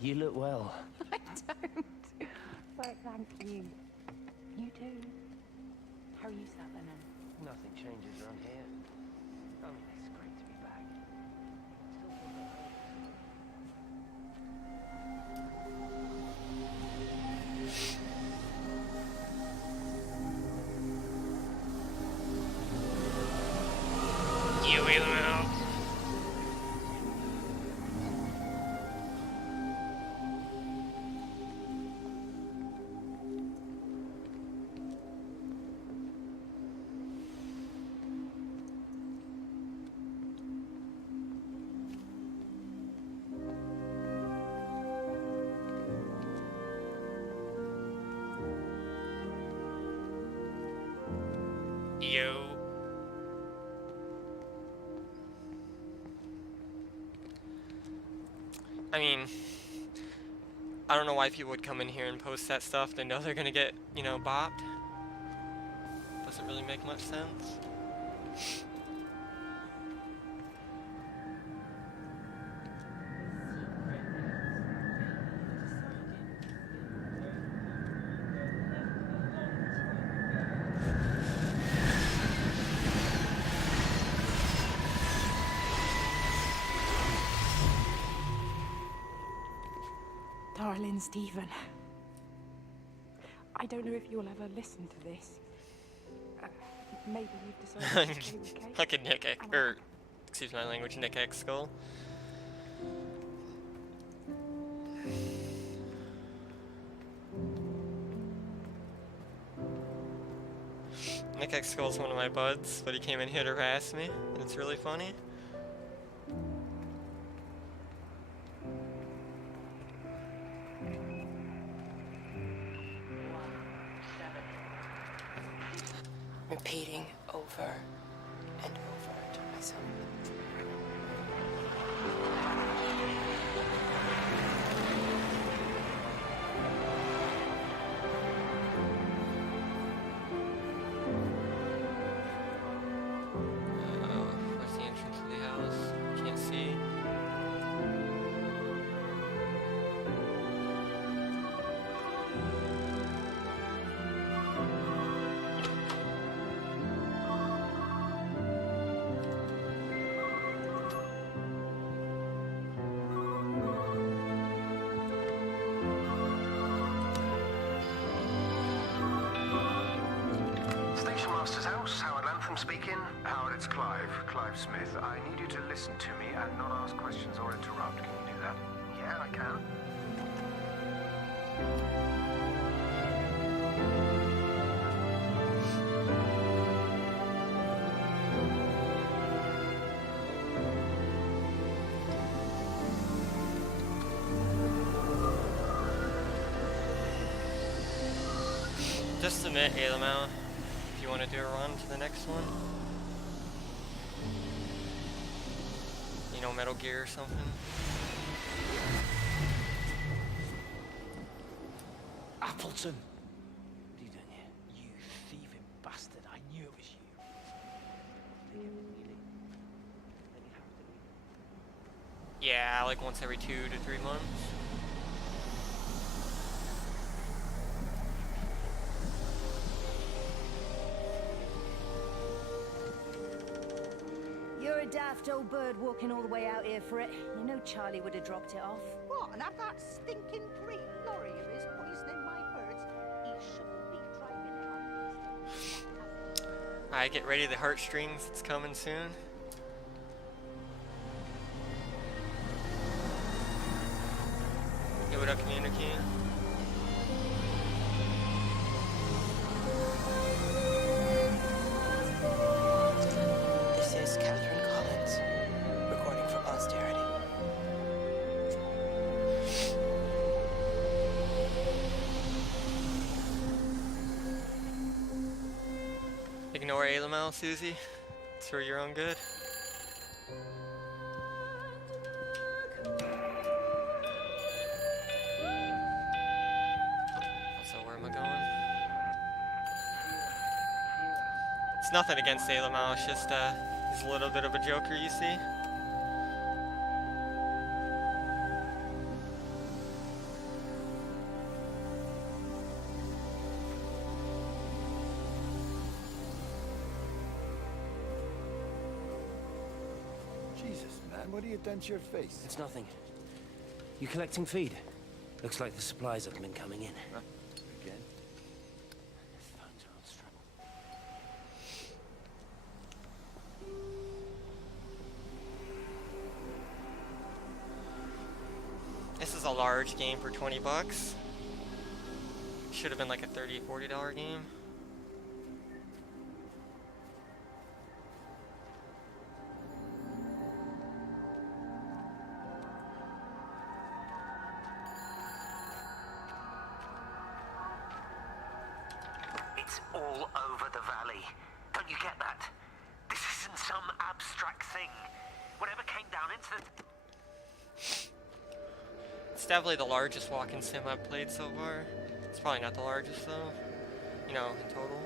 You look well. I don't. But thank you. You too. How are you settling in? Nothing changes around here. I mean, it's great to be back. Still feel like You wheel him out. Yo. I mean, I don't know why people would come in here and post that stuff. They know they're gonna get, you know, bopped. Doesn't really make much sense. Darling Stephen, I don't know if you'll ever listen to this. Maybe you've decided to stay with Kate. Like a Nick X, or excuse my language, Nick X skull. Nick X skull's one of my buds, but he came in here to harass me, and it's really funny. Repeating over and over to myself. Where's the entrance to the house? Can't see. Station Master's house, Howard Lantham speaking. Howard, it's Clive. Clive Smith. I need you to listen to me and not ask questions or interrupt. Can you do that? Yeah, I can. Just submit Alamau if you want to do a run to the next one. You know, Metal Gear or something. Appleton! What are you doing here? You thieving bastard. I knew it was you. Take it really. Then you have to leave. Yeah, like once every 2 to 3 months. You're a daft old bird walking all the way out here for it. You know Charlie would have dropped it off. What? And have that stinking green lorry of his poisoning my birds? He shouldn't be driving it on. Alright, get ready, the heartstrings, it's coming soon. Hey, what up, community? This is Catherine Collins, recording for posterity. Ignore Alamau, Susie. It's for your own good. So where am I going? It's nothing against Alamau, it's just he's a little bit of a joker, you see. Jesus, man, what have you done to your face? It's nothing. You collecting feed? Looks like the supplies haven't been coming in. Again? Phones are on struggle. This is a large game for 20 bucks. Should have been like a $30, $40 game. It's all over the valley. The Don't you get that? This isn't some abstract thing. Whatever came down into the... It's definitely the largest walk-in sim I've played so far. It's probably not the largest though, you know, in total.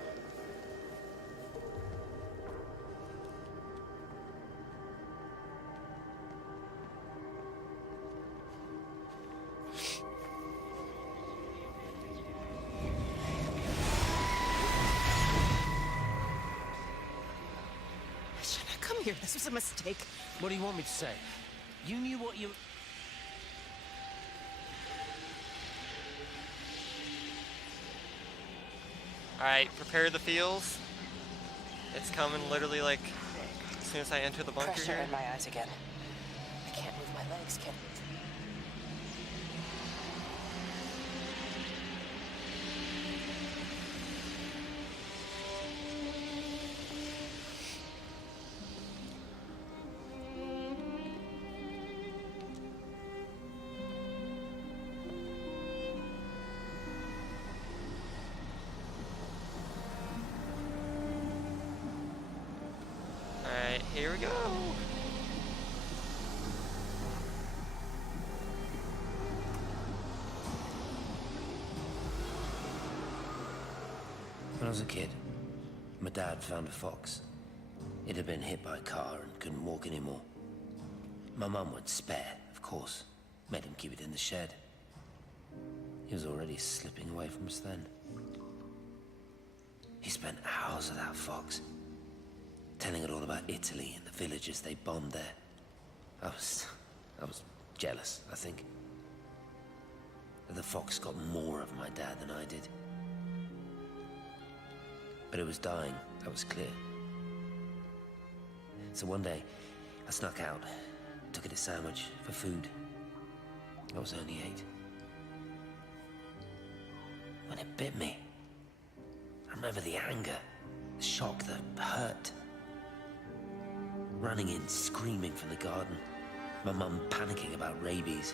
Should I come here? This was a mistake. What do you want me to say? You knew what you... Alright, prepare the feels. It's coming literally like as soon as I enter the bunker Pressure here. in my eyes again. I can't move my legs, kid. Alright, here we go. When I was a kid, my dad found a fox. It had been hit by a car and couldn't walk anymore. My mum went spare, of course. Made him keep it in the shed. He was already slipping away from us then. He spent hours with that fox, telling it all about Italy and the villages they bombed there. I was jealous, I think. The fox got more of my dad than I did. But it was dying, that was clear. So one day, I snuck out, took it a sandwich for food. I was only 8. When it bit me, I remember the anger, the shock, the hurt. Running in, screaming from the garden. My mum panicking about rabies.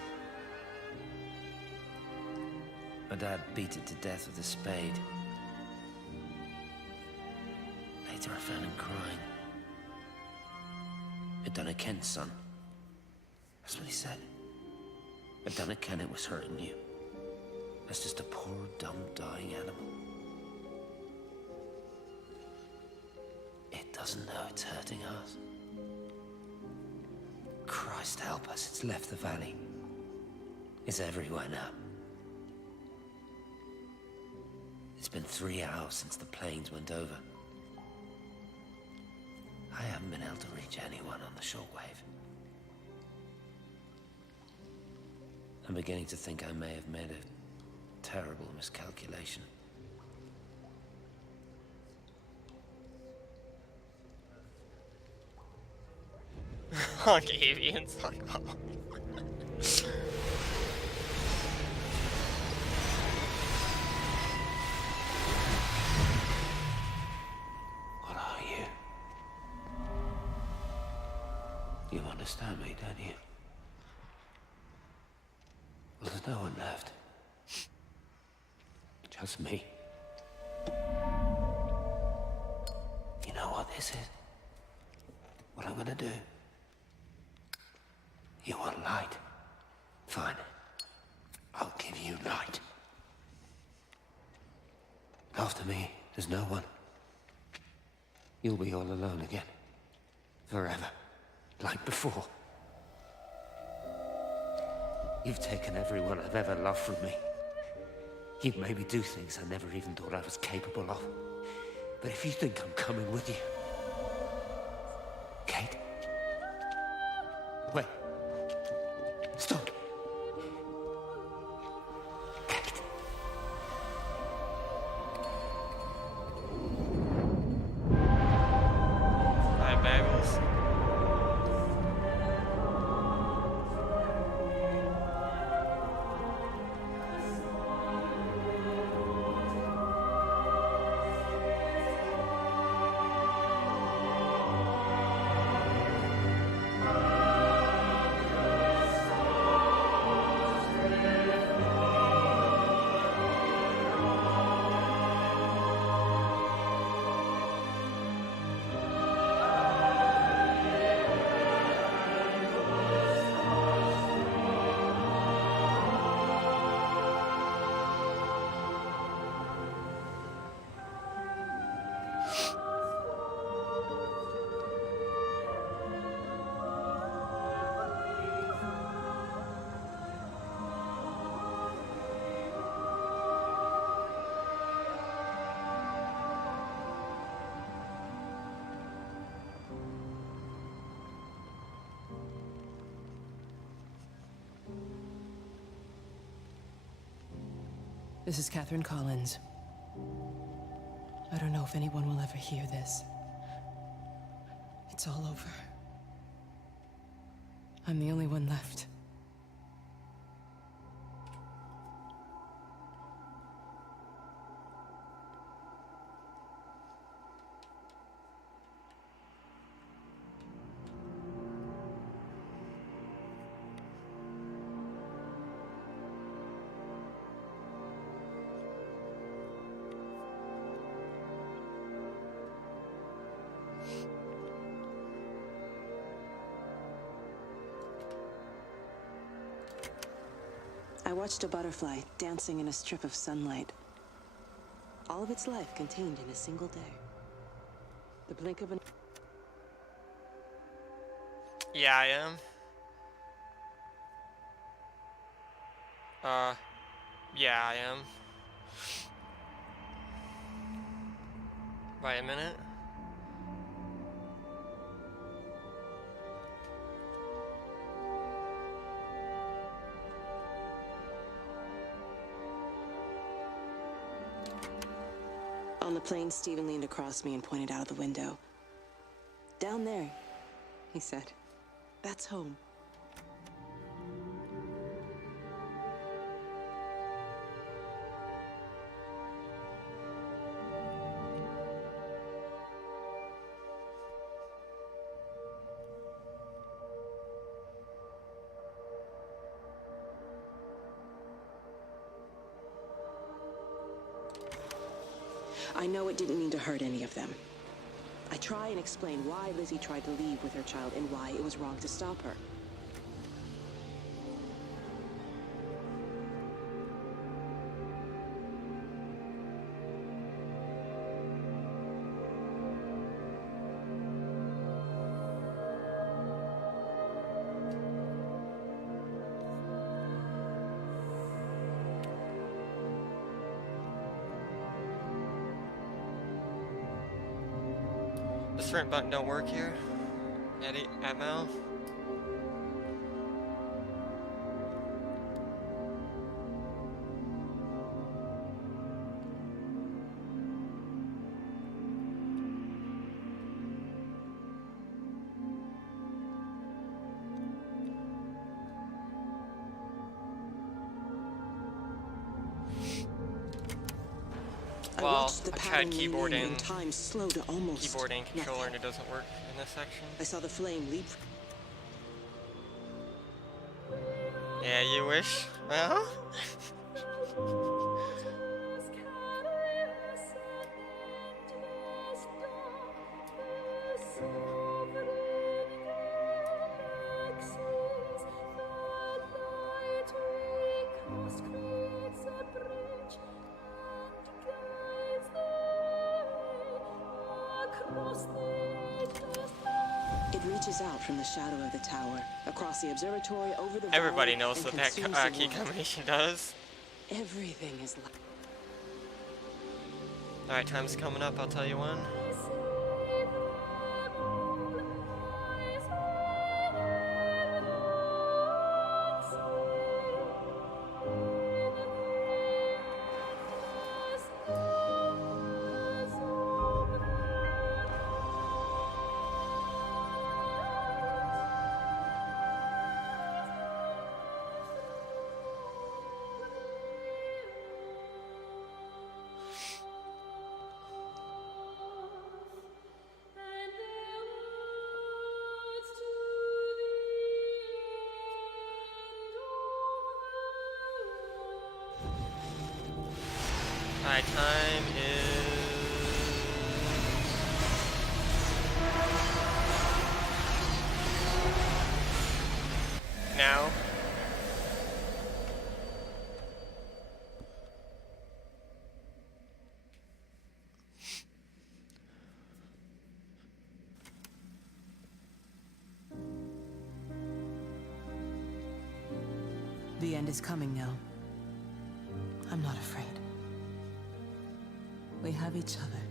My dad beat it to death with a spade. Later I found him crying. I'd done it, Ken's son. That's what he said. I'd done it, Ken, it was hurting you. That's just a poor, dumb, dying animal. It doesn't know it's hurting us. Christ help us, it's left the valley. It's everywhere now. It's been 3 hours since the planes went over. I haven't been able to reach anyone on the shortwave. I'm beginning to think I may have made a terrible miscalculation. Honk avians. What are you? You understand me, don't you? Well, there's no one left. Just me. You know what this is? What I'm gonna do? You want light? Fine. I'll give you light. After me, there's no one. You'll be all alone again. Forever. Like before. You've taken everyone I've ever loved from me. You've made me do things I never even thought I was capable of. But if you think I'm coming with you... Kate? Wait. Stop. Kate. Hi, Bagels. This is Catherine Collins. I don't know if anyone will ever hear this. It's all over. I'm the only one left. I watched a butterfly dancing in a strip of sunlight. All of its life contained in a single day. The blink of an... Yeah, I am. Yeah, I am. Wait a minute. On the plane, Stephen leaned across me and pointed out of the window. Down there, he said. That's home. I know it didn't mean to hurt any of them. I try and explain why Lizzie tried to leave with her child and why it was wrong to stop her. The sprint button don't work here at Mal. Well, I tried keyboard and time slow to almost keyboard and controller and it doesn't work in this section. I saw the flame leap. Yeah, you wish? Well? It reaches out from the shadow of the tower, across the observatory, over the Everybody valley, knows and what that consumes the key world. combination does. Everything is like... Alright, time's coming up, I'll tell you when. Alright, time is... now. The end is coming now. I'm not afraid. We have each other.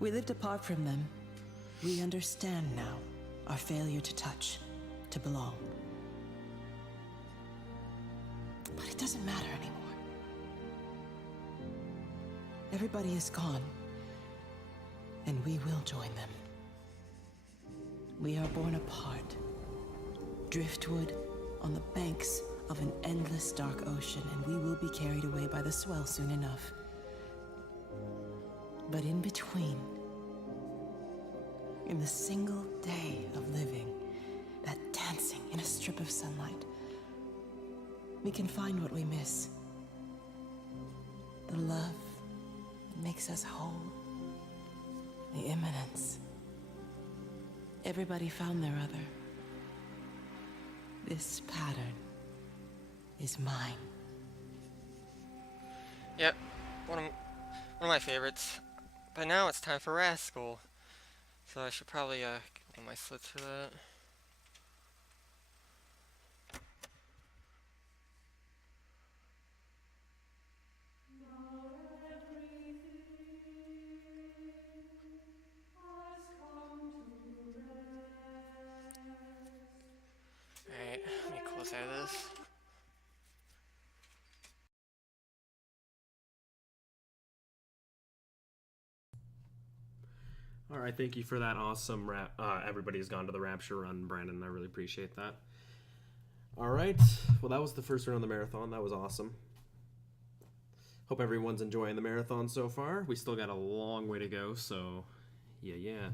We lived apart from them. We understand now our failure to touch, to belong. But it doesn't matter anymore. Everybody is gone, and we will join them. We are born apart, driftwood on the banks of an endless dark ocean, and we will be carried away by the swell soon enough. But in between, in the single day of living, that dancing in a strip of sunlight, we can find what we miss. The love that makes us whole. The imminence. Everybody found their other. This pattern is mine. Yep, one of my favorites. But now it's time for Rascal. So I should probably get one of my slits for that. Alright, let me close out of this. All right, thank you for that awesome Everybody's Gone to the Rapture run, Brandon. I really appreciate that. All right, well, that was the first run of the marathon. That was awesome. Hope everyone's enjoying the marathon so far. We still got a long way to go, so yeah.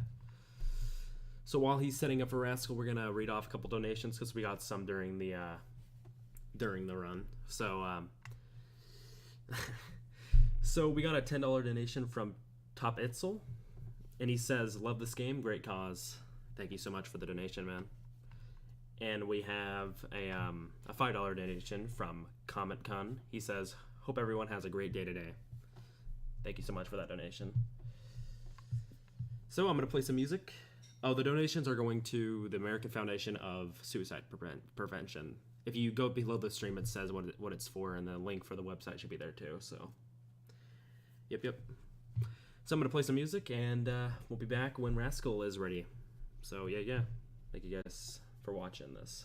So while he's setting up for Rascal, we're gonna read off a couple donations because we got some during the run. So so we got a $10 donation from Top Itzel. And he says, love this game, great cause. Thank you so much for the donation, man. And we have a $5 donation from Comet Kun. He says, hope everyone has a great day today. Thank you so much for that donation. So I'm going to play some music. Oh, the donations are going to the American Foundation of Suicide Prevention. If you go below the stream, it says what it's for, and the link for the website should be there too. So, yep. So I'm going to play some music, and we'll be back when Rascal is ready. So, yeah. Thank you guys for watching this.